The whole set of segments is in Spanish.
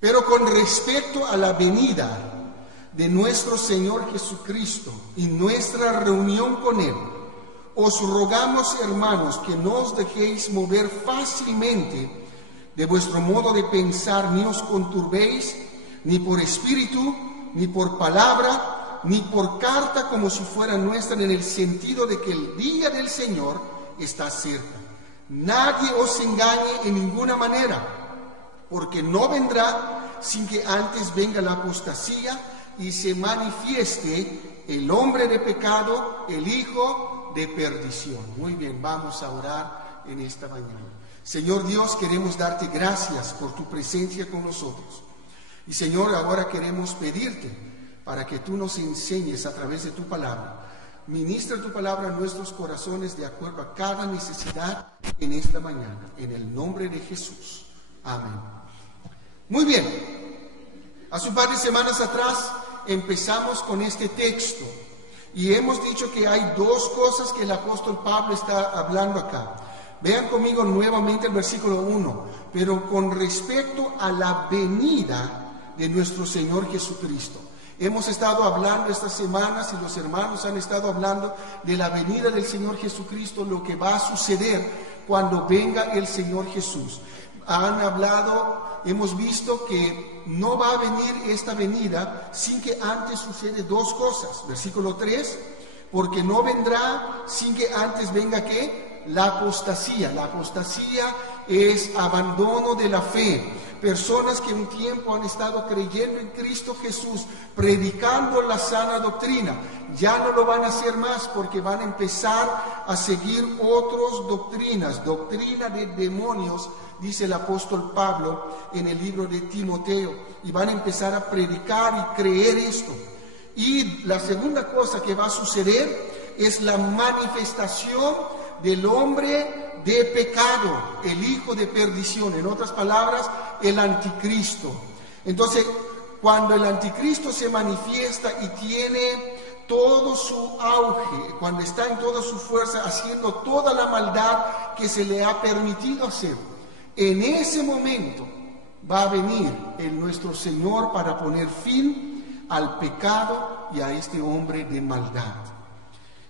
Pero con respecto a la venida de nuestro Señor Jesucristo y nuestra reunión con Él, os rogamos, hermanos, que no os dejéis mover fácilmente de vuestro modo de pensar, ni os conturbéis, ni por espíritu, ni por palabra, ni por carta como si fuera nuestra, en el sentido de que el día del Señor está cerca. Nadie os engañe en ninguna manera, porque no vendrá sin que antes venga la apostasía y se manifieste el hombre de pecado, el hijo de perdición. Muy bien, vamos a orar en esta mañana. Señor Dios, queremos darte gracias por tu presencia con nosotros. Y Señor, ahora queremos pedirte para que tú nos enseñes a través de tu palabra. Ministra tu palabra a nuestros corazones de acuerdo a cada necesidad en esta mañana. En el nombre de Jesús. Amén. Muy bien. Hace un par de semanas atrás empezamos con este texto. Y hemos dicho que hay dos cosas que el apóstol Pablo está hablando acá. Vean conmigo nuevamente el versículo 1. Pero con respecto a la venida de nuestro Señor Jesucristo. Hemos estado hablando estas semanas y los hermanos han estado hablando de la venida del Señor Jesucristo, lo que va a suceder cuando venga el Señor Jesús. Han hablado, hemos visto que no va a venir esta venida sin que antes sucede dos cosas. Versículo 3, porque no vendrá sin que antes venga ¿qué? La apostasía. La apostasía es abandono de la fe. Personas que un tiempo han estado creyendo en Cristo Jesús, predicando la sana doctrina, ya no lo van a hacer más porque van a empezar a seguir otras doctrinas, doctrina de demonios, dice el apóstol Pablo en el libro de Timoteo, y van a empezar a predicar y creer esto. Y la segunda cosa que va a suceder es la manifestación del hombre de pecado, el hijo de perdición, en otras palabras, el anticristo. Entonces, cuando el anticristo se manifiesta y tiene todo su auge, cuando está en toda su fuerza, haciendo toda la maldad que se le ha permitido hacer, en ese momento va a venir nuestro Señor para poner fin al pecado y a este hombre de maldad.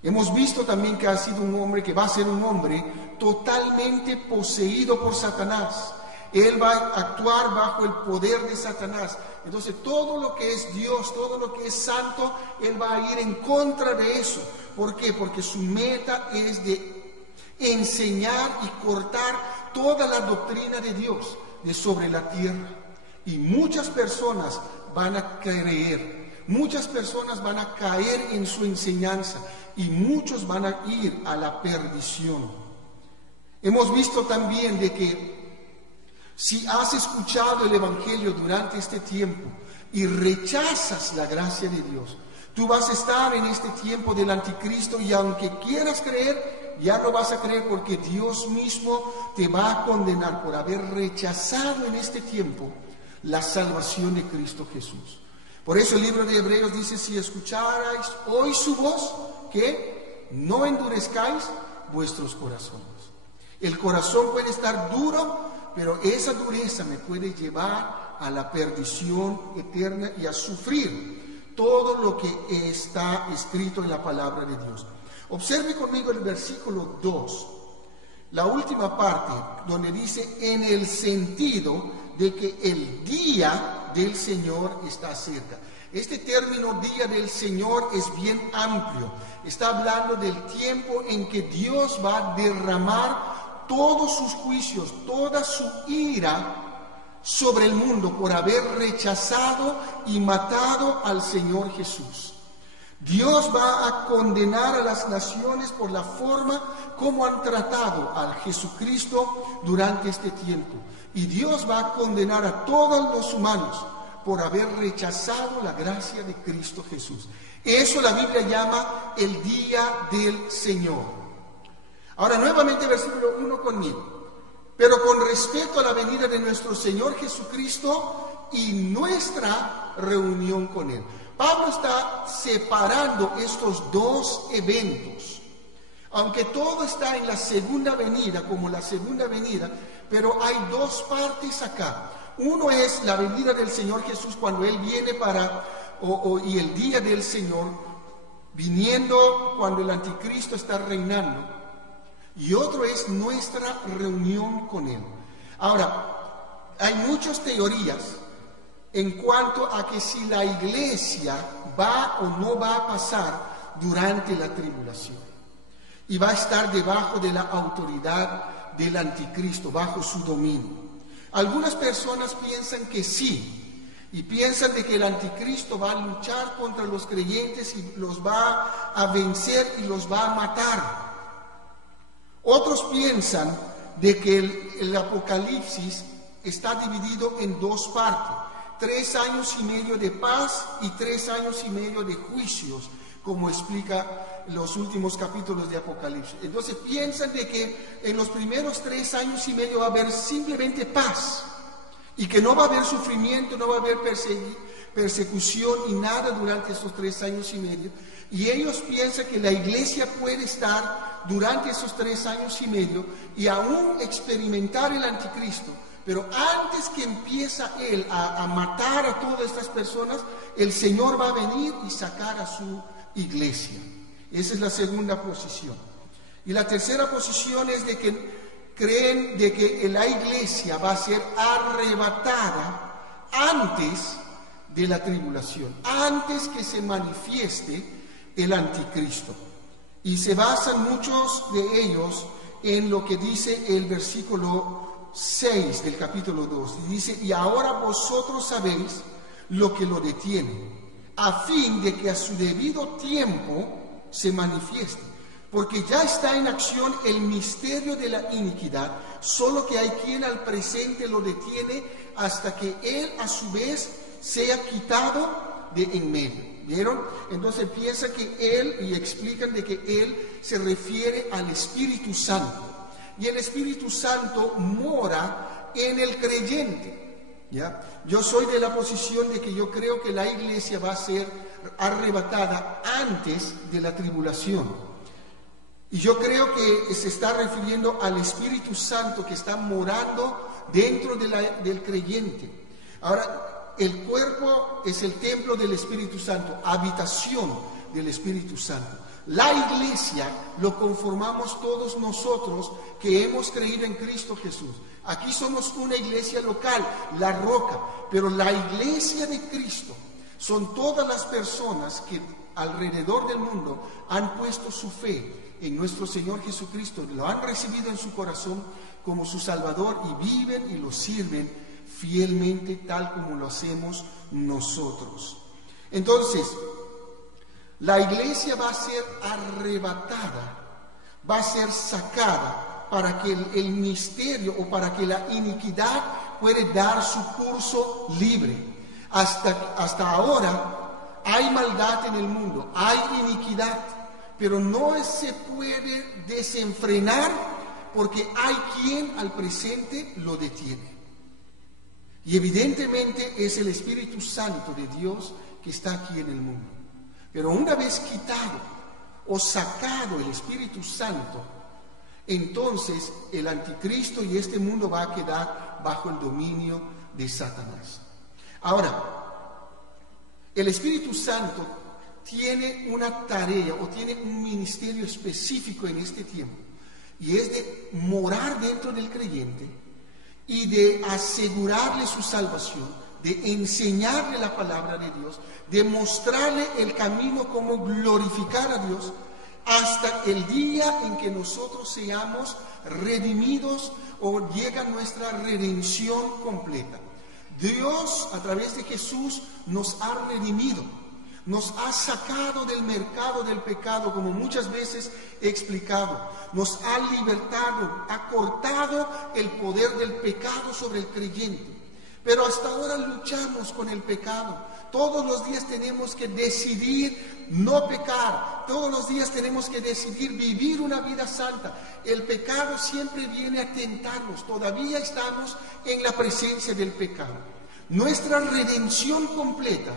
Hemos visto también que ha sido un hombre, que va a ser un hombre totalmente poseído por Satanás. Él va a actuar bajo el poder de Satanás. Entonces todo lo que es Dios, todo lo que es santo, Él va a ir en contra de eso. ¿Por qué? Porque su meta es de enseñar y cortar toda la doctrina de Dios de sobre la tierra. Y muchas personas van a creer, muchas personas van a caer en su enseñanza y muchos van a ir a la perdición. Hemos visto también de que si has escuchado el Evangelio durante este tiempo y rechazas la gracia de Dios, tú vas a estar en este tiempo del anticristo y aunque quieras creer, ya no vas a creer porque Dios mismo te va a condenar por haber rechazado en este tiempo la salvación de Cristo Jesús. Por eso el libro de Hebreos dice, si escucharais hoy su voz, que no endurezcáis vuestros corazones. El corazón puede estar duro, pero esa dureza me puede llevar a la perdición eterna y a sufrir todo lo que está escrito en la palabra de Dios. Observe conmigo el versículo 2, la última parte, donde dice, en el sentido de que el día del Señor está cerca. Este término día del Señor es bien amplio. Está hablando del tiempo en que Dios va a derramar todos sus juicios, toda su ira sobre el mundo por haber rechazado y matado al Señor Jesús. Dios va a condenar a las naciones por la forma como han tratado al Jesucristo durante este tiempo. Y Dios va a condenar a todos los humanos por haber rechazado la gracia de Cristo Jesús. Eso la Biblia llama el día del Señor. Ahora nuevamente versículo 1 conmigo. Pero con respecto a la venida de nuestro Señor Jesucristo y nuestra reunión con Él. Pablo está separando estos dos eventos. Aunque todo está en la segunda venida, como la segunda venida, pero hay dos partes acá. Uno es la venida del Señor Jesús cuando Él viene y el día del Señor, viniendo cuando el anticristo está reinando. Y otro es nuestra reunión con Él. Ahora, hay muchas teorías en cuanto a que si la iglesia va o no va a pasar durante la tribulación y va a estar debajo de la autoridad del anticristo, bajo su dominio. Algunas personas piensan que sí, y piensan de que el anticristo va a luchar contra los creyentes y los va a vencer y los va a matar. Otros piensan de que el Apocalipsis está dividido en dos partes: 3 años y medio de paz y 3 años y medio de juicios, como explica los últimos capítulos de Apocalipsis. Entonces piensan de que en los primeros 3 años y medio va a haber simplemente paz, y que no va a haber sufrimiento, no va a haber persecución y nada durante esos 3 años y medio. Y ellos piensan que la iglesia puede estar durante esos 3 años y medio y aún experimentar el anticristo. Pero antes que empieza Él a matar a todas estas personas, el Señor va a venir y sacar a su iglesia. Esa es la segunda posición. Y la tercera posición es de que creen de que la iglesia va a ser arrebatada antes de la tribulación, antes que se manifieste el anticristo. Y se basan muchos de ellos en lo que dice el versículo 6 del capítulo 2, y dice: y ahora vosotros sabéis lo que lo detiene, a fin de que a su debido tiempo se manifieste, porque ya está en acción el misterio de la iniquidad, solo que hay quien al presente lo detiene hasta que él a su vez sea quitado de en medio. ¿Vieron? Entonces piensa que él, y explican de que él se refiere al Espíritu Santo. Y el Espíritu Santo mora en el creyente, ¿ya? Yo soy de la posición de que yo creo que la iglesia va a ser arrebatada antes de la tribulación. Y yo creo que se está refiriendo al Espíritu Santo que está morando dentro del creyente. Ahora, el cuerpo es el templo del Espíritu Santo, habitación del Espíritu Santo. La iglesia lo conformamos todos nosotros que hemos creído en Cristo Jesús. Aquí somos una iglesia local, La Roca, pero la iglesia de Cristo son todas las personas que alrededor del mundo han puesto su fe en nuestro Señor Jesucristo, lo han recibido en su corazón como su Salvador y viven y lo sirven fielmente tal como lo hacemos nosotros. Entonces, la iglesia va a ser arrebatada, va a ser sacada para que el misterio o para que la iniquidad pueda dar su curso libre. Hasta ahora hay maldad en el mundo, hay iniquidad, pero no se puede desenfrenar porque hay quien al presente lo detiene. Y evidentemente es el Espíritu Santo de Dios que está aquí en el mundo. Pero una vez quitado o sacado el Espíritu Santo, entonces el anticristo y este mundo va a quedar bajo el dominio de Satanás. Ahora, el Espíritu Santo tiene una tarea o tiene un ministerio específico en este tiempo, y es de morar dentro del creyente y de asegurarle su salvación, de enseñarle la palabra de Dios, de mostrarle el camino como glorificar a Dios, hasta el día en que nosotros seamos redimidos o llega nuestra redención completa. Dios, a través de Jesús, nos ha redimido, nos ha sacado del mercado del pecado, como muchas veces he explicado, nos ha libertado, ha cortado el poder del pecado sobre el creyente. Pero hasta ahora luchamos con el pecado. Todos los días tenemos que decidir no pecar. Todos los días tenemos que decidir vivir una vida santa. El pecado siempre viene a tentarnos. Todavía estamos en la presencia del pecado. Nuestra redención completa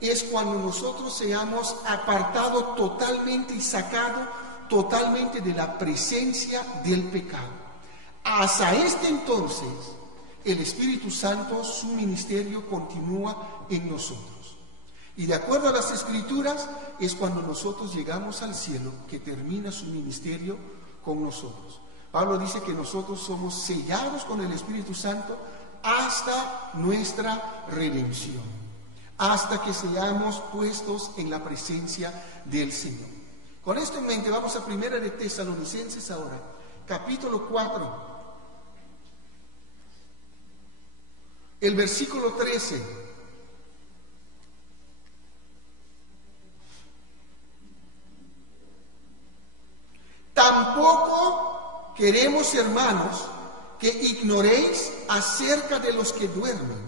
es cuando nosotros seamos apartados totalmente y sacados totalmente de la presencia del pecado. Hasta este entonces, el Espíritu Santo, su ministerio continúa en nosotros. Y de acuerdo a las Escrituras, es cuando nosotros llegamos al cielo que termina su ministerio con nosotros. Pablo dice que nosotros somos sellados con el Espíritu Santo hasta nuestra redención, hasta que seamos puestos en la presencia del Señor. Con esto en mente, vamos a 1 de Tesalonicenses ahora, capítulo 4, el versículo 13. Tampoco queremos, hermanos, que ignoréis acerca de los que duermen,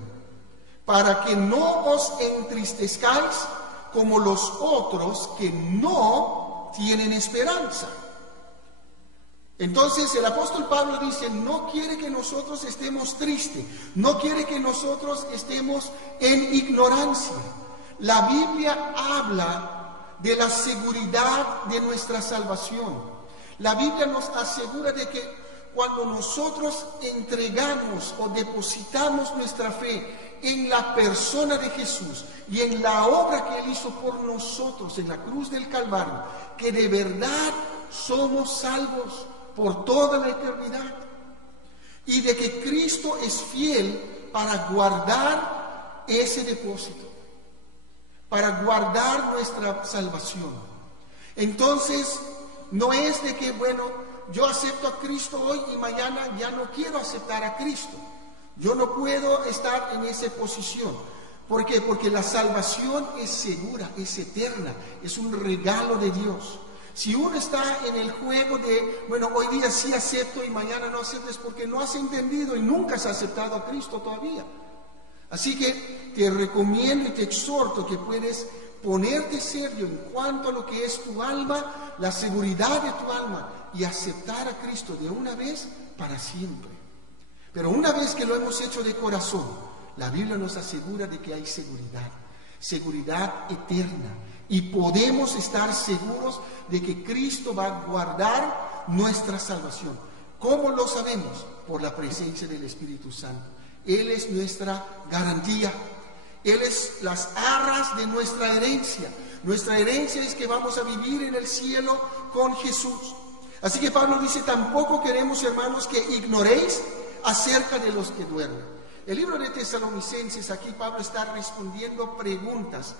para que no os entristezcáis como los otros que no tienen esperanza. Entonces el apóstol Pablo dice, no quiere que nosotros estemos tristes, no quiere que nosotros estemos en ignorancia. La Biblia habla de la seguridad de nuestra salvación. La Biblia nos asegura de que cuando nosotros entregamos o depositamos nuestra fe en la persona de Jesús y en la obra que Él hizo por nosotros en la cruz del Calvario, que de verdad somos salvos por toda la eternidad, y de que Cristo es fiel para guardar ese depósito, para guardar nuestra salvación. Entonces, no es de que, bueno, yo acepto a Cristo hoy y mañana ya no quiero aceptar a Cristo. Yo no puedo estar en esa posición. ¿Por qué? Porque la salvación es segura, es eterna, es un regalo de Dios. Si uno está en el juego de, bueno, hoy día sí acepto y mañana no acepto, es porque no has entendido y nunca has aceptado a Cristo todavía. Así que te recomiendo y te exhorto que puedes ponerte serio en cuanto a lo que es tu alma, la seguridad de tu alma, y aceptar a Cristo de una vez para siempre. Pero una vez que lo hemos hecho de corazón, la Biblia nos asegura de que hay seguridad, seguridad eterna, y podemos estar seguros de que Cristo va a guardar nuestra salvación. ¿Cómo lo sabemos? Por la presencia del Espíritu Santo. Él es nuestra garantía. Él es las arras de nuestra herencia. Nuestra herencia es que vamos a vivir en el cielo con Jesús. Así que Pablo dice, tampoco queremos, hermanos, que ignoréis acerca de los que duermen. El libro de Tesalonicenses, aquí Pablo está respondiendo preguntas.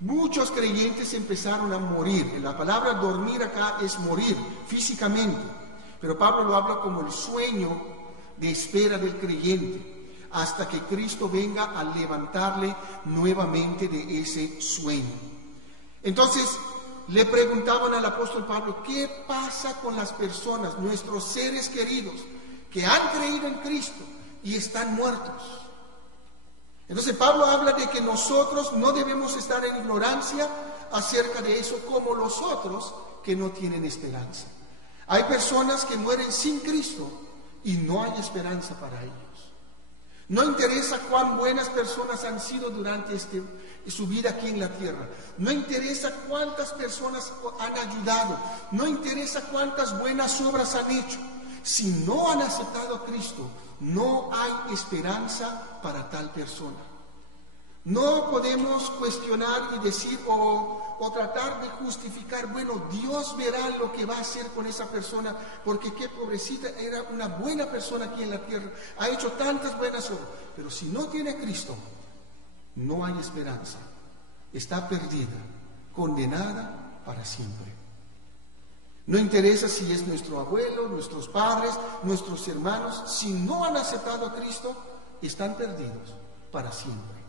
Muchos creyentes empezaron a morir. La palabra dormir acá es morir físicamente, pero Pablo lo habla como el sueño de espera del creyente, hasta que Cristo venga a levantarle nuevamente de ese sueño. Entonces le preguntaban al apóstol Pablo, ¿qué pasa con las personas, nuestros seres queridos, que han creído en Cristo y están muertos? Entonces Pablo habla de que nosotros no debemos estar en ignorancia acerca de eso, como los otros que no tienen esperanza. Hay personas que mueren sin Cristo y no hay esperanza para ellos. No interesa cuán buenas personas han sido durante su vida aquí en la tierra. No interesa cuántas personas han ayudado. No interesa cuántas buenas obras han hecho. Si no han aceptado a Cristo, no hay esperanza para tal persona. No podemos cuestionar y decir o tratar de justificar, bueno, Dios verá lo que va a hacer con esa persona, porque qué pobrecita, era una buena persona aquí en la tierra, ha hecho tantas buenas obras. Pero si no tiene a Cristo, no hay esperanza. Está perdida, condenada para siempre. No interesa si es nuestro abuelo, nuestros padres, nuestros hermanos, si no han aceptado a Cristo, están perdidos para siempre.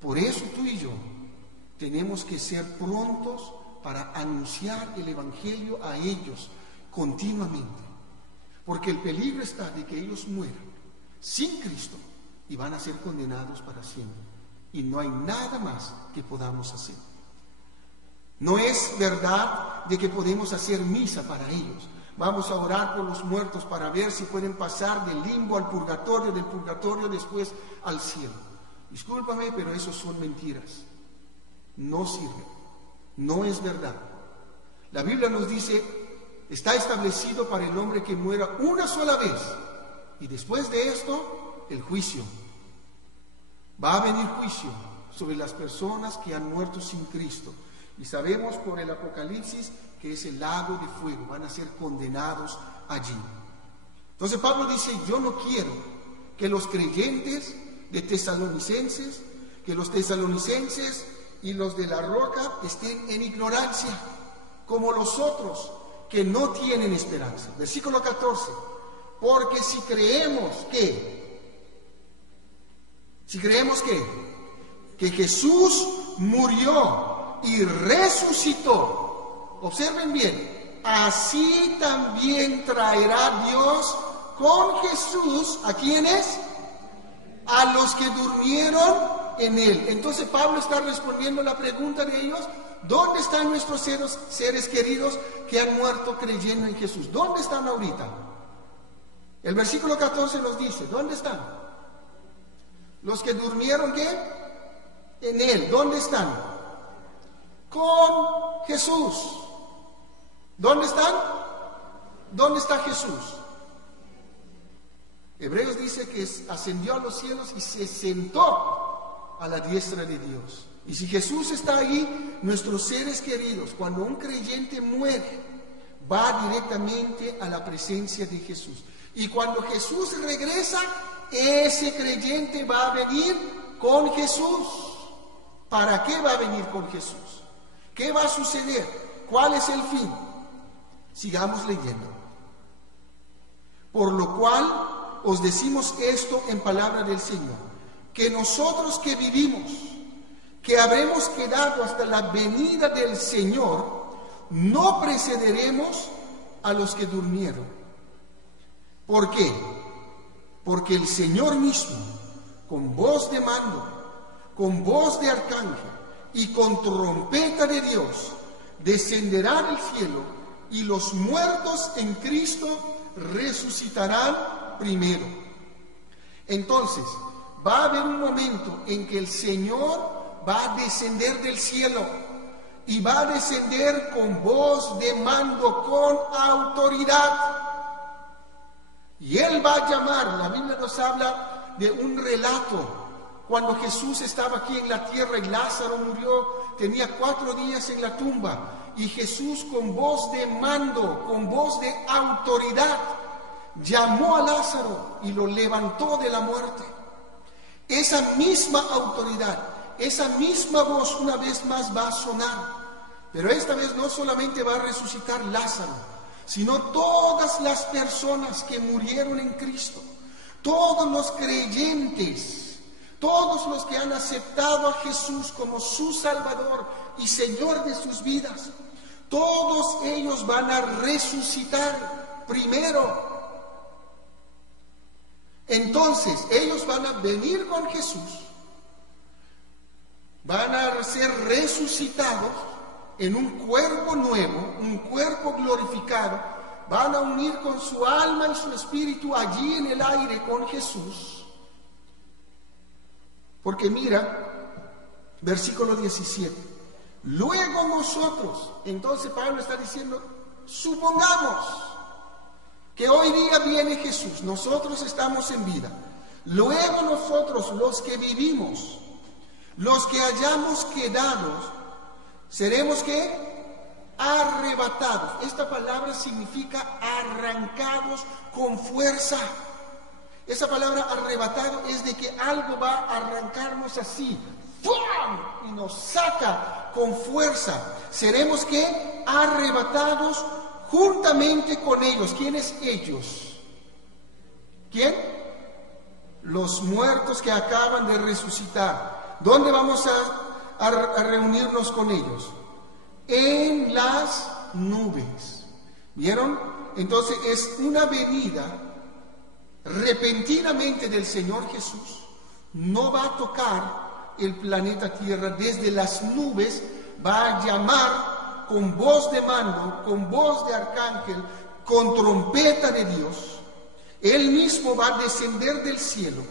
Por eso tú y yo tenemos que ser prontos para anunciar el Evangelio a ellos continuamente, porque el peligro está de que ellos mueran sin Cristo y van a ser condenados para siempre, y no hay nada más que podamos hacer. No es verdad de que podemos hacer misa para ellos. Vamos a orar por los muertos para ver si pueden pasar del limbo al purgatorio, del purgatorio después al cielo. Discúlpame, pero eso son mentiras. No sirve. No es verdad. La Biblia nos dice, está establecido para el hombre que muera una sola vez, y después de esto el juicio. Va a venir juicio sobre las personas que han muerto sin Cristo. Y sabemos por el Apocalipsis que es el lago de fuego. Van a ser condenados allí. Entonces Pablo dice, yo no quiero que los creyentes de Tesalonicenses, que los tesalonicenses y los de la roca estén en ignorancia, como los otros que no tienen esperanza. Versículo 14. Porque si creemos que Jesús murió y resucitó, observen bien, así también traerá Dios con Jesús, ¿a quiénes? A los que durmieron en él. Entonces Pablo está respondiendo la pregunta de ellos: ¿dónde están nuestros seres queridos que han muerto creyendo en Jesús? ¿Dónde están ahorita? El versículo 14 nos dice, ¿dónde están? Los que durmieron, ¿qué? En él. ¿Dónde están? Con Jesús. ¿Dónde están? ¿Dónde está Jesús? Hebreos dice que ascendió a los cielos y se sentó a la diestra de Dios. Y si Jesús está ahí, nuestros seres queridos, cuando un creyente muere, va directamente a la presencia de Jesús. Y cuando Jesús regresa, ese creyente va a venir con Jesús. ¿Para qué va a venir con Jesús? ¿Qué va a suceder? ¿Cuál es el fin? Sigamos leyendo. Por lo cual os decimos esto en palabra del Señor, que nosotros que vivimos, que habremos quedado hasta la venida del Señor, no precederemos a los que durmieron. ¿Por qué? Porque el Señor mismo, con voz de mando, con voz de arcángel y con trompeta de Dios, descenderá del cielo, y los muertos en Cristo resucitarán primero. Entonces, va a haber un momento en que el Señor va a descender del cielo y va a descender con voz de mando, con autoridad. Y Él va a llamar, la Biblia nos habla de un relato, cuando Jesús estaba aquí en la tierra y Lázaro murió, tenía 4 días en la tumba, y Jesús con voz de mando, con voz de autoridad, llamó a Lázaro y lo levantó de la muerte. Esa misma autoridad, esa misma voz una vez más va a sonar, pero esta vez no solamente va a resucitar Lázaro, sino todas las personas que murieron en Cristo, todos los creyentes, todos los que han aceptado a Jesús como su Salvador y Señor de sus vidas, todos ellos van a resucitar primero. Entonces ellos van a venir con Jesús, van a ser resucitados en un cuerpo nuevo, un cuerpo glorificado, van a unir con su alma y su espíritu allí en el aire con Jesús. Porque mira, versículo 17, luego nosotros, entonces Pablo está diciendo, supongamos que hoy día viene Jesús, nosotros estamos en vida, luego nosotros los que vivimos, los que hayamos quedado, seremos ¿qué? Arrebatados. Esta palabra significa arrancados con fuerza. Esa palabra arrebatado es de que algo va a arrancarnos así, ¡fum!, y nos saca con fuerza. Seremos ¿qué? Arrebatados juntamente con ellos. ¿Quiénes ellos? ¿Quién? Los muertos que acaban de resucitar. ¿Dónde vamos a reunirnos con ellos? En las nubes. ¿Vieron? Entonces es una venida repentinamente del Señor Jesús. No va a tocar el planeta Tierra. Desde las nubes va a llamar con voz de mando, con voz de arcángel, con trompeta de Dios. Él mismo va a descender del cielo.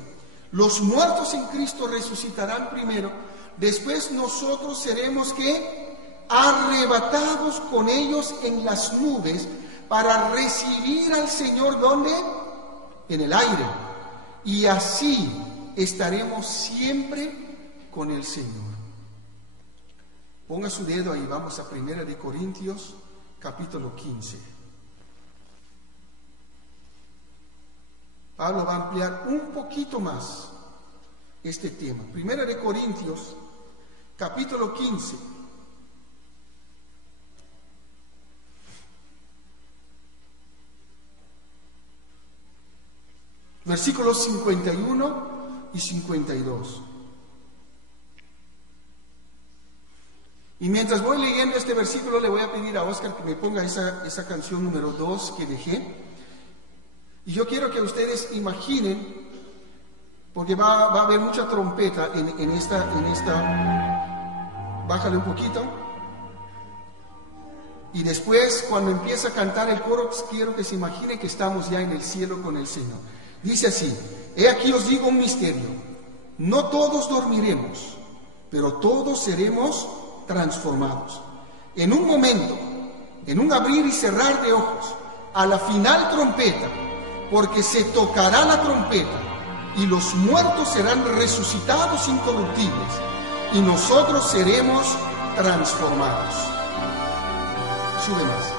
Los muertos en Cristo resucitarán primero. Después nosotros seremos ¿qué? Arrebatados con ellos en las nubes para recibir al Señor, ¿dónde? En el aire. y así estaremos siempre con el Señor. Ponga su dedo ahí, vamos a 1 de Corintios, capítulo 15. Pablo va a ampliar un poquito más este tema. 1 de Corintios, capítulo 15. Versículos 51 y 52. Y mientras voy leyendo este versículo, le voy a pedir a Oscar que me ponga esa canción número 2 que dejé. Y yo quiero que ustedes imaginen, porque va a haber mucha trompeta en esta. Bájale un poquito. Y después, cuando empieza a cantar el coro, pues quiero que se imagine que estamos ya en el cielo con el Señor. Dice así: he aquí os digo un misterio, no todos dormiremos, pero todos seremos transformados. En un momento, en un abrir y cerrar de ojos, a la final trompeta, porque se tocará la trompeta, y los muertos serán resucitados incorruptibles, y nosotros seremos transformados. Sube más.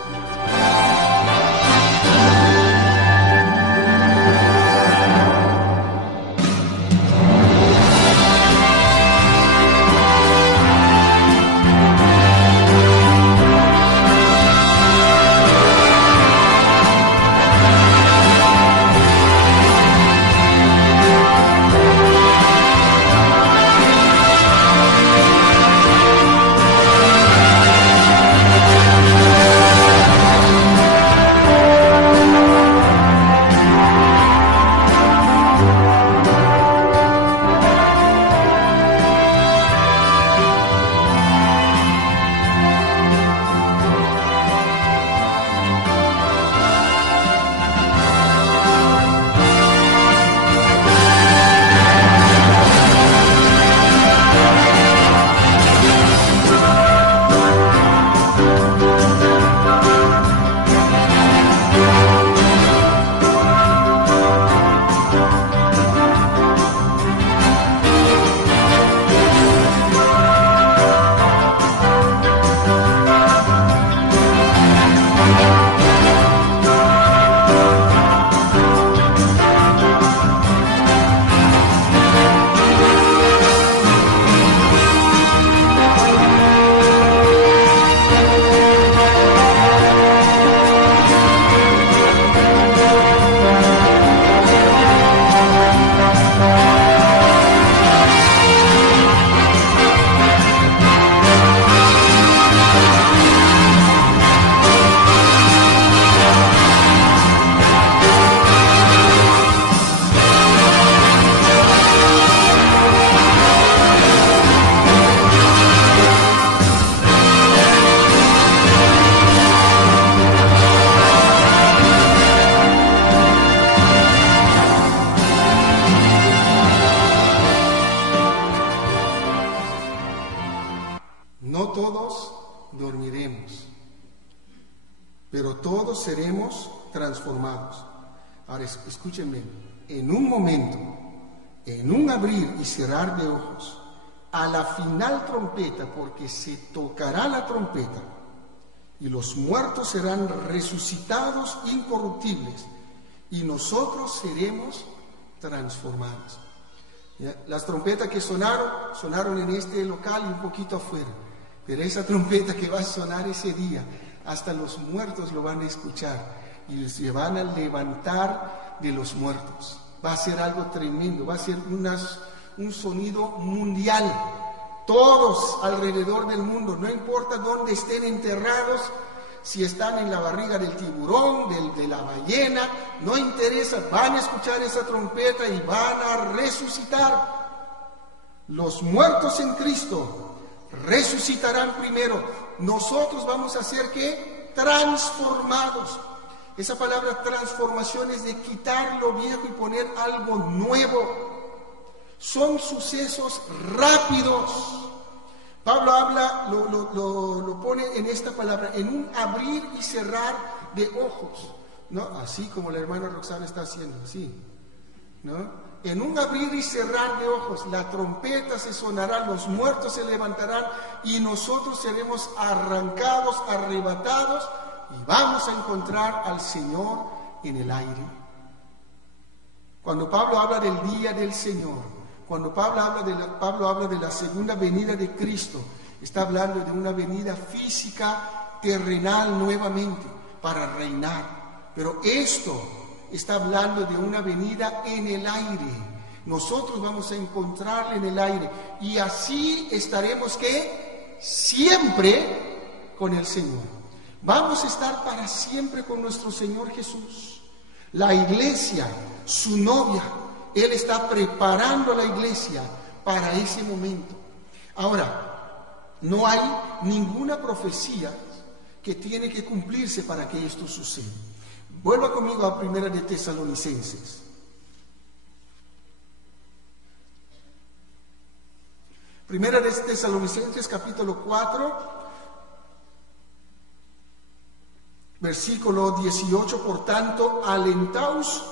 No todos dormiremos, pero todos seremos transformados. Ahora escúchenme, en un momento, en un abrir y cerrar de ojos, a la final trompeta, porque se tocará la trompeta, y los muertos serán resucitados incorruptibles, y nosotros seremos transformados. ¿Ya? Las trompetas que sonaron en este local y un poquito afuera, pero esa trompeta que va a sonar ese día, hasta los muertos lo van a escuchar y se van a levantar de los muertos. Va a ser algo tremendo, va a ser un sonido mundial. Todos alrededor del mundo, no importa dónde estén enterrados, si están en la barriga del tiburón, de la ballena, no interesa, van a escuchar esa trompeta y van a resucitar. Los muertos en Cristo resucitarán primero. Nosotros vamos a ser ¿qué? Transformados. Esa palabra transformación es de quitar lo viejo y poner algo nuevo. Son sucesos rápidos. Pablo habla, lo pone en esta palabra, en un abrir y cerrar de ojos, ¿no? Así como la hermana Roxana está haciendo, así, ¿no? En un abrir y cerrar de ojos, la trompeta se sonará, los muertos se levantarán y nosotros seremos arrancados, arrebatados y vamos a encontrar al Señor en el aire. Cuando Pablo habla del día del Señor, cuando Pablo habla de la segunda venida de Cristo, está hablando de una venida física, terrenal nuevamente, para reinar. Pero esto está hablando de una venida en el aire. Nosotros vamos a encontrarle en el aire y así estaremos ¿qué? Siempre con el Señor. Vamos a estar para siempre con nuestro Señor Jesús. La iglesia, su novia, Él está preparando a la iglesia para ese momento. Ahora, no hay ninguna profecía que tiene que cumplirse para que esto suceda. Vuelva conmigo a Primera de Tesalonicenses. Primera de Tesalonicenses, capítulo 4, versículo 18. Por tanto, alentaos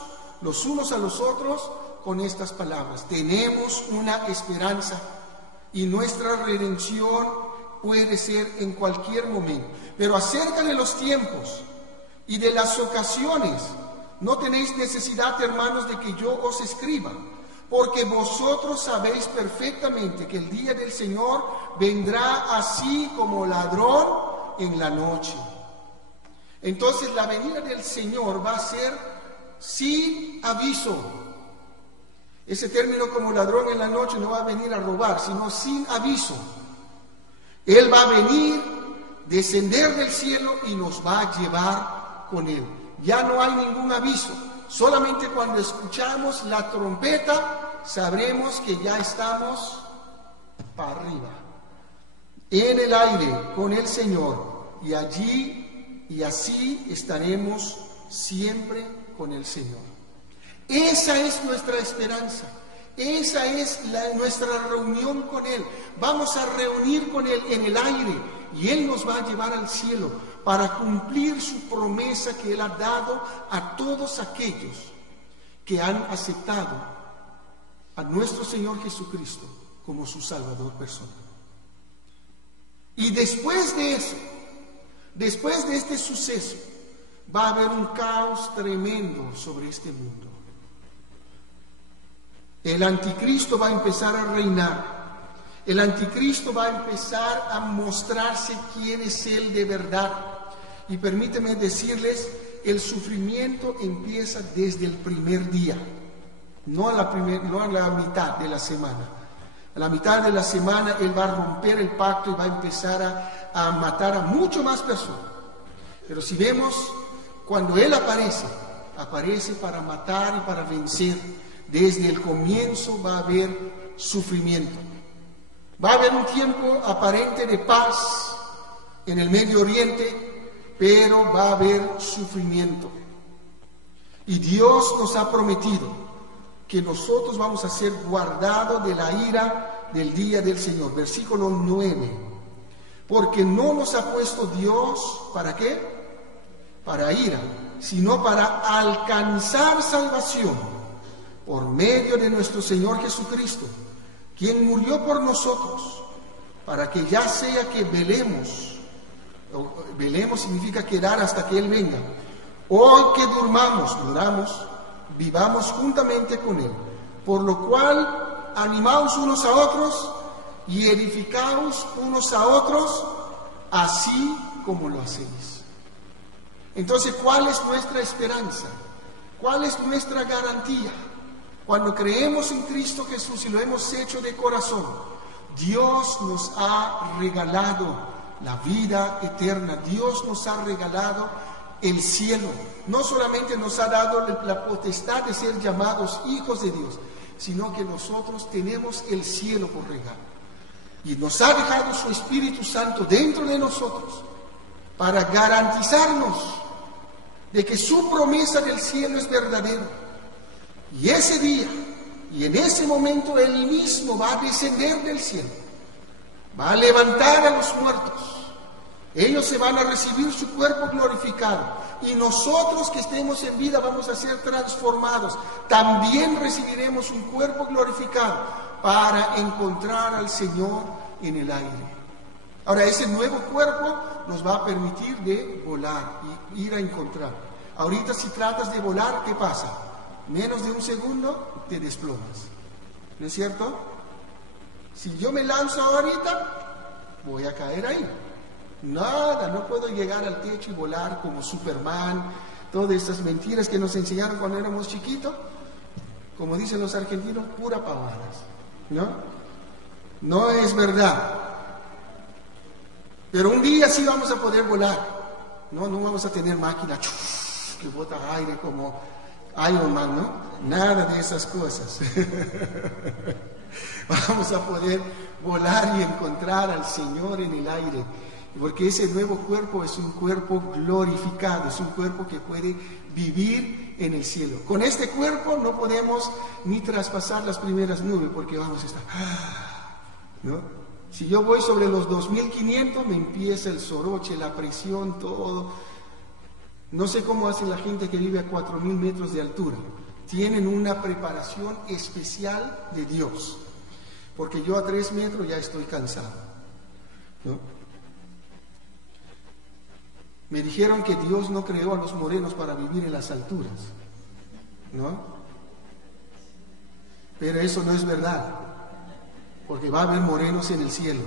los unos a los otros con estas palabras. Tenemos una esperanza y nuestra redención puede ser en cualquier momento. Pero acerca de los tiempos y de las ocasiones, no tenéis necesidad, hermanos, de que yo os escriba, porque vosotros sabéis perfectamente que el día del Señor vendrá así como ladrón en la noche. Entonces la venida del Señor va a ser sin aviso. Ese término como ladrón en la noche no va a venir a robar, sino sin aviso. Él va a venir, descender del cielo y nos va a llevar con Él. Ya no hay ningún aviso. Solamente cuando escuchamos la trompeta sabremos que ya estamos para arriba, en el aire con el Señor, y allí y así estaremos siempre con el Señor. Esa es nuestra esperanza, esa es nuestra reunión con Él. Vamos a reunir con Él en el aire y Él nos va a llevar al cielo para cumplir su promesa que Él ha dado a todos aquellos que han aceptado a nuestro Señor Jesucristo como su Salvador personal. Y después de eso, después de este suceso, va a haber un caos tremendo sobre este mundo. El anticristo va a empezar a reinar. El anticristo va a empezar a mostrarse quién es Él de verdad. Y permíteme decirles, el sufrimiento empieza desde el primer día, no a la mitad de la semana. A la mitad de la semana Él va a romper el pacto y va a empezar a matar a mucho más personas. Pero si vemos, cuando Él aparece para matar y para vencer. Desde el comienzo va a haber sufrimiento. Va a haber un tiempo aparente de paz en el Medio Oriente, pero va a haber sufrimiento. Y Dios nos ha prometido que nosotros vamos a ser guardados de la ira del día del Señor. Versículo 9. Porque no nos ha puesto Dios, ¿para qué? Para ira, sino para alcanzar salvación por medio de nuestro Señor Jesucristo, quien murió por nosotros, para que ya sea que velemos significa quedar hasta que Él venga, o que duramos, vivamos juntamente con Él, por lo cual animaos unos a otros y edificaos unos a otros, así como lo hacéis. Entonces, ¿cuál es nuestra esperanza? ¿Cuál es nuestra garantía? Cuando creemos en Cristo Jesús y lo hemos hecho de corazón, Dios nos ha regalado la vida eterna. Dios nos ha regalado el cielo. No solamente nos ha dado la potestad de ser llamados hijos de Dios, sino que nosotros tenemos el cielo por regalo. Y nos ha dejado su Espíritu Santo dentro de nosotros para garantizarnos de que su promesa del cielo es verdadera. Y ese día, y en ese momento, Él mismo va a descender del cielo, va a levantar a los muertos. Ellos se van a recibir su cuerpo glorificado. Y nosotros que estemos en vida vamos a ser transformados. También recibiremos un cuerpo glorificado para encontrar al Señor en el aire. Ahora, ese nuevo cuerpo nos va a permitir de volar y ir a encontrar. Ahorita si tratas de volar, ¿qué pasa? Menos de un segundo te desplomas. ¿No es cierto? Si yo me lanzo ahorita, voy a caer ahí. Nada, no puedo llegar al techo y volar como Superman. Todas esas mentiras que nos enseñaron cuando éramos chiquitos, como dicen los argentinos, pura pavadas, ¿no? No es verdad. Pero un día sí vamos a poder volar. No vamos a tener máquina que bota aire como Iron Man, ¿no? Nada de esas cosas. Vamos a poder volar y encontrar al Señor en el aire. Porque ese nuevo cuerpo es un cuerpo glorificado, es un cuerpo que puede vivir en el cielo. Con este cuerpo no podemos ni traspasar las primeras nubes porque vamos a estar, ¿no? Si yo voy sobre los 2500 me empieza el soroche, la presión, todo. No sé cómo hace la gente que vive a 4000 metros de altura. Tienen una preparación especial de Dios. Porque yo a 3 metros ya estoy cansado, ¿no? Me dijeron que Dios no creó a los morenos para vivir en las alturas, ¿no? Pero eso no es verdad, porque va a haber morenos en el cielo.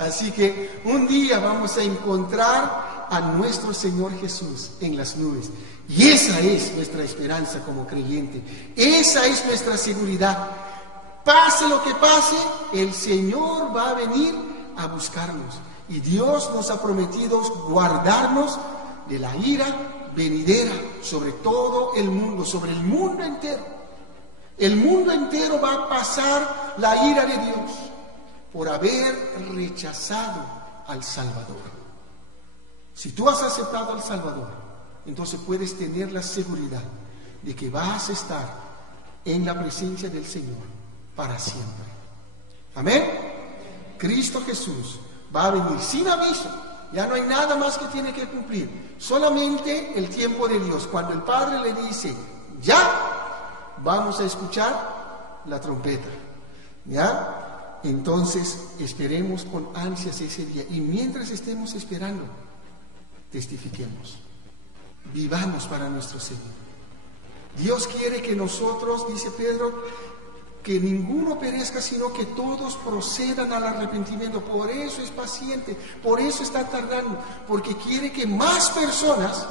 Así que un día vamos a encontrar a nuestro Señor Jesús en las nubes. Y esa es nuestra esperanza como creyente. Esa es nuestra seguridad. Pase lo que pase, el Señor va a venir a buscarnos. Y Dios nos ha prometido guardarnos de la ira venidera sobre todo el mundo, sobre el mundo entero. El mundo entero va a pasar la ira de Dios por haber rechazado al Salvador. Si tú has aceptado al Salvador, entonces puedes tener la seguridad de que vas a estar en la presencia del Señor para siempre. Amén. Cristo Jesús va a venir sin aviso. Ya no hay nada más que tiene que cumplir. Solamente el tiempo de Dios. Cuando el Padre le dice, ya, vamos a escuchar la trompeta. ¿Ya? Entonces esperemos con ansias ese día. Y mientras estemos esperando, testifiquemos. Vivamos para nuestro Señor. Dios quiere que nosotros, dice Pedro, que ninguno perezca, sino que todos procedan al arrepentimiento. Por eso es paciente, por eso está tardando, porque quiere que más personas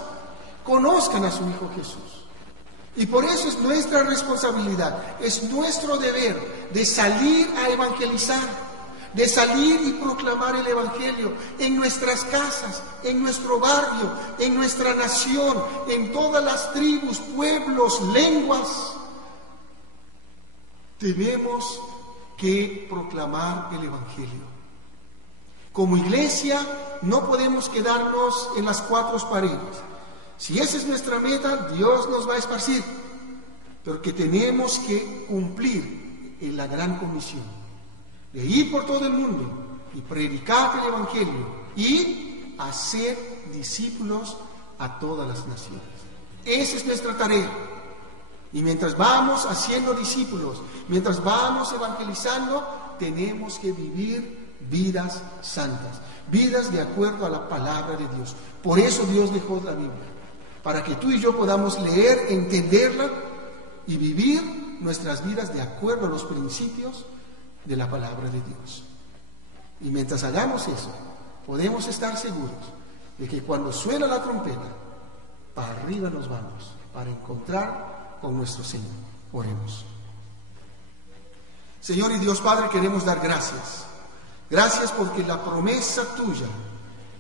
conozcan a su Hijo Jesús. Y por eso es nuestra responsabilidad, es nuestro deber de salir a evangelizar, de salir y proclamar el Evangelio en nuestras casas, en nuestro barrio, en nuestra nación, en todas las tribus, pueblos, lenguas. Tenemos que proclamar el Evangelio. Como iglesia no podemos quedarnos en las 4 paredes. Si esa es nuestra meta, Dios nos va a esparcir. Pero que tenemos que cumplir en la gran comisión de ir por todo el mundo y predicar el Evangelio y hacer discípulos a todas las naciones. Esa es nuestra tarea. Y mientras vamos haciendo discípulos, mientras vamos evangelizando, tenemos que vivir vidas santas, vidas de acuerdo a la palabra de Dios. Por eso Dios dejó la Biblia, para que tú y yo podamos leer, entenderla y vivir nuestras vidas de acuerdo a los principios de la palabra de Dios. Y mientras hagamos eso, podemos estar seguros de que cuando suena la trompeta, para arriba nos vamos, para encontrar con nuestro Señor. Oremos. Señor y Dios Padre, queremos dar gracias. Gracias porque la promesa tuya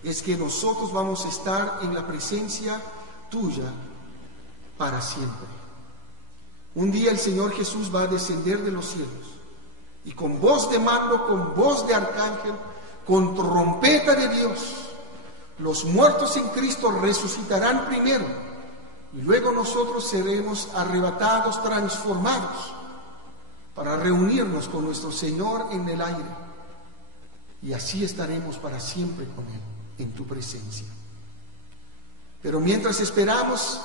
es que nosotros vamos a estar en la presencia tuya para siempre. Un día el Señor Jesús va a descender de los cielos y con voz de mando, con voz de arcángel, con trompeta de Dios, los muertos en Cristo resucitarán primero. Y luego nosotros seremos arrebatados, transformados, para reunirnos con nuestro Señor en el aire. y así estaremos para siempre con Él, en tu presencia. Pero mientras esperamos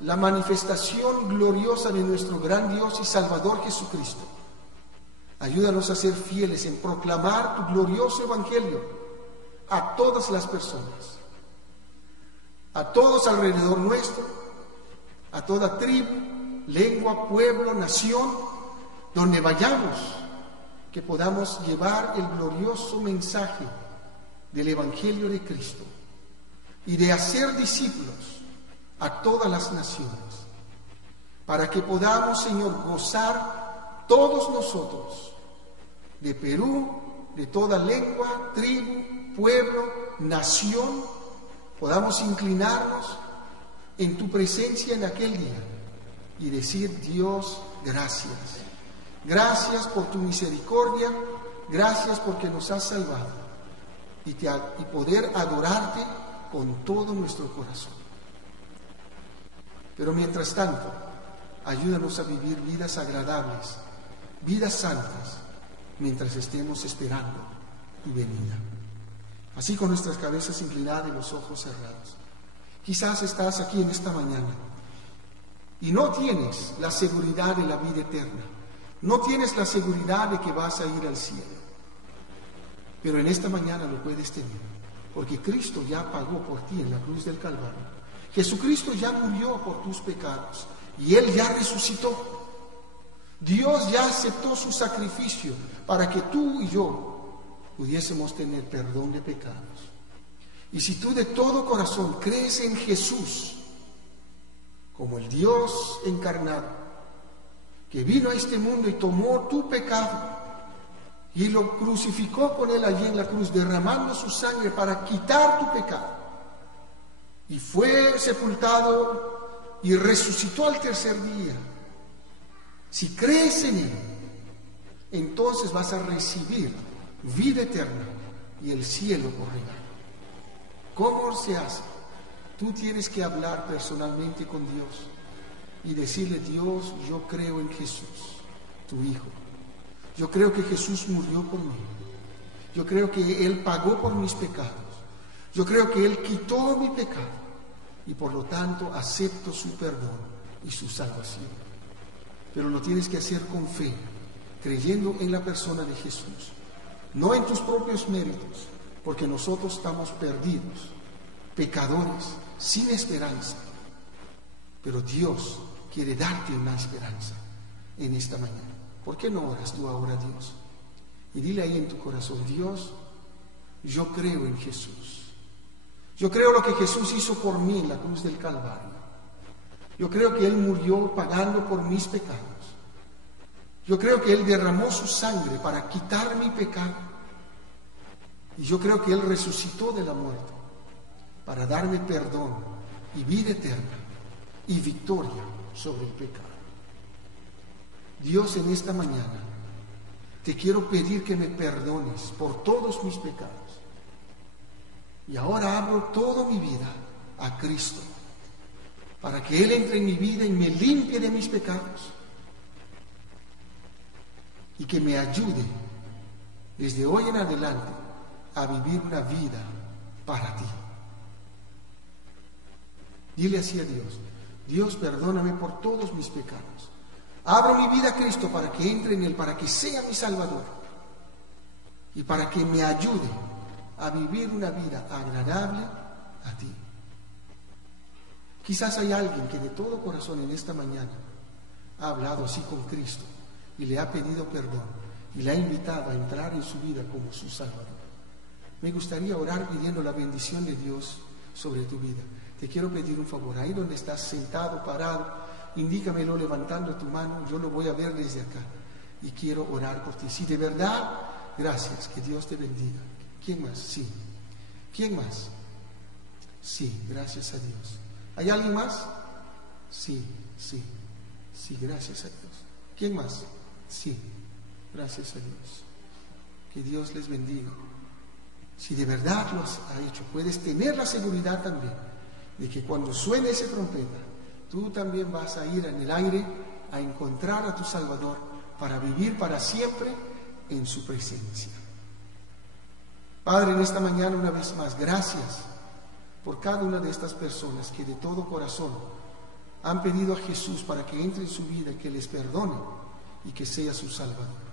la manifestación gloriosa de nuestro gran Dios y Salvador Jesucristo, ayúdanos a ser fieles en proclamar tu glorioso evangelio a todas las personas, a todos alrededor nuestro, a toda tribu, lengua, pueblo, nación, donde vayamos, que podamos llevar el glorioso mensaje del evangelio de Cristo y de hacer discípulos a todas las naciones, para que podamos, Señor, gozar todos nosotros de Perú, de toda lengua, tribu, pueblo, nación, podamos inclinarnos en tu presencia en aquel día y decir: Dios, gracias. Gracias por tu misericordia, gracias porque nos has salvado y poder adorarte con todo nuestro corazón. Pero mientras tanto, ayúdanos a vivir vidas agradables, vidas santas, mientras estemos esperando tu venida. Así, con nuestras cabezas inclinadas y los ojos cerrados. Quizás estás aquí en esta mañana y no tienes la seguridad de la vida eterna, no tienes la seguridad de que vas a ir al cielo, pero en esta mañana lo puedes tener, porque Cristo ya pagó por ti en la cruz del Calvario. Jesucristo ya murió por tus pecados y Él ya resucitó. Dios ya aceptó su sacrificio para que tú y yo pudiésemos tener perdón de pecados. Y si tú de todo corazón crees en Jesús como el Dios encarnado, que vino a este mundo y tomó tu pecado y lo crucificó con Él allí en la cruz, derramando su sangre para quitar tu pecado, y fue sepultado y resucitó al tercer día, si crees en Él, entonces vas a recibir vida eterna y el cielo por regalo. ¿Cómo se hace? Tú tienes que hablar personalmente con Dios y decirle: Dios, yo creo en Jesús, tu Hijo. Yo creo que Jesús murió por mí. Yo creo que Él pagó por mis pecados. Yo creo que Él quitó mi pecado y por lo tanto acepto su perdón y su salvación. Pero lo tienes que hacer con fe, creyendo en la persona de Jesús, no en tus propios méritos, porque nosotros estamos perdidos, pecadores, sin esperanza. Pero Dios quiere darte una esperanza en esta mañana. ¿Por qué no oras tú ahora a Dios? Y dile ahí en tu corazón: Dios, yo creo en Jesús. Yo creo lo que Jesús hizo por mí en la cruz del Calvario. Yo creo que Él murió pagando por mis pecados. Yo creo que Él derramó su sangre para quitar mi pecado. Y yo creo que Él resucitó de la muerte para darme perdón y vida eterna y victoria sobre el pecado. Dios, en esta mañana te quiero pedir que me perdones por todos mis pecados. Y ahora abro toda mi vida a Cristo, para que Él entre en mi vida y me limpie de mis pecados, y que me ayude desde hoy en adelante a vivir una vida para ti. Dile así a Dios: Dios, perdóname por todos mis pecados. Abro mi vida a Cristo para que entre en Él, para que sea mi Salvador y para que me ayude a vivir una vida agradable a ti. Quizás hay alguien que de todo corazón en esta mañana ha hablado así con Cristo y le ha pedido perdón y le ha invitado a entrar en su vida como su Salvador. Me gustaría orar pidiendo la bendición de Dios sobre tu vida. Te quiero pedir un favor: ahí donde estás sentado, parado, indícamelo levantando tu mano. Yo lo voy a ver desde acá y quiero orar por ti. Si de verdad, gracias, que Dios te bendiga. ¿Quién más? Sí. ¿Quién más? Sí, gracias a Dios. ¿Hay alguien más? Sí, sí, sí, gracias a Dios. ¿Quién más? Sí, gracias a Dios. Que Dios les bendiga. Si de verdad lo ha hecho, puedes tener la seguridad también de que cuando suene esa trompeta, tú también vas a ir en el aire a encontrar a tu Salvador para vivir para siempre en su presencia. Padre, en esta mañana una vez más, gracias por cada una de estas personas que de todo corazón han pedido a Jesús para que entre en su vida, que les perdone y que sea su Salvador.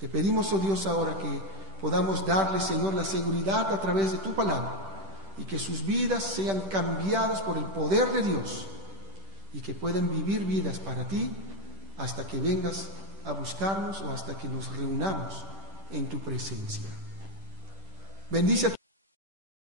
Te pedimos, oh Dios, ahora que podamos darle, Señor, la seguridad a través de tu palabra y que sus vidas sean cambiadas por el poder de Dios y que puedan vivir vidas para ti hasta que vengas a buscarnos o hasta que nos reunamos en tu presencia. Bendice a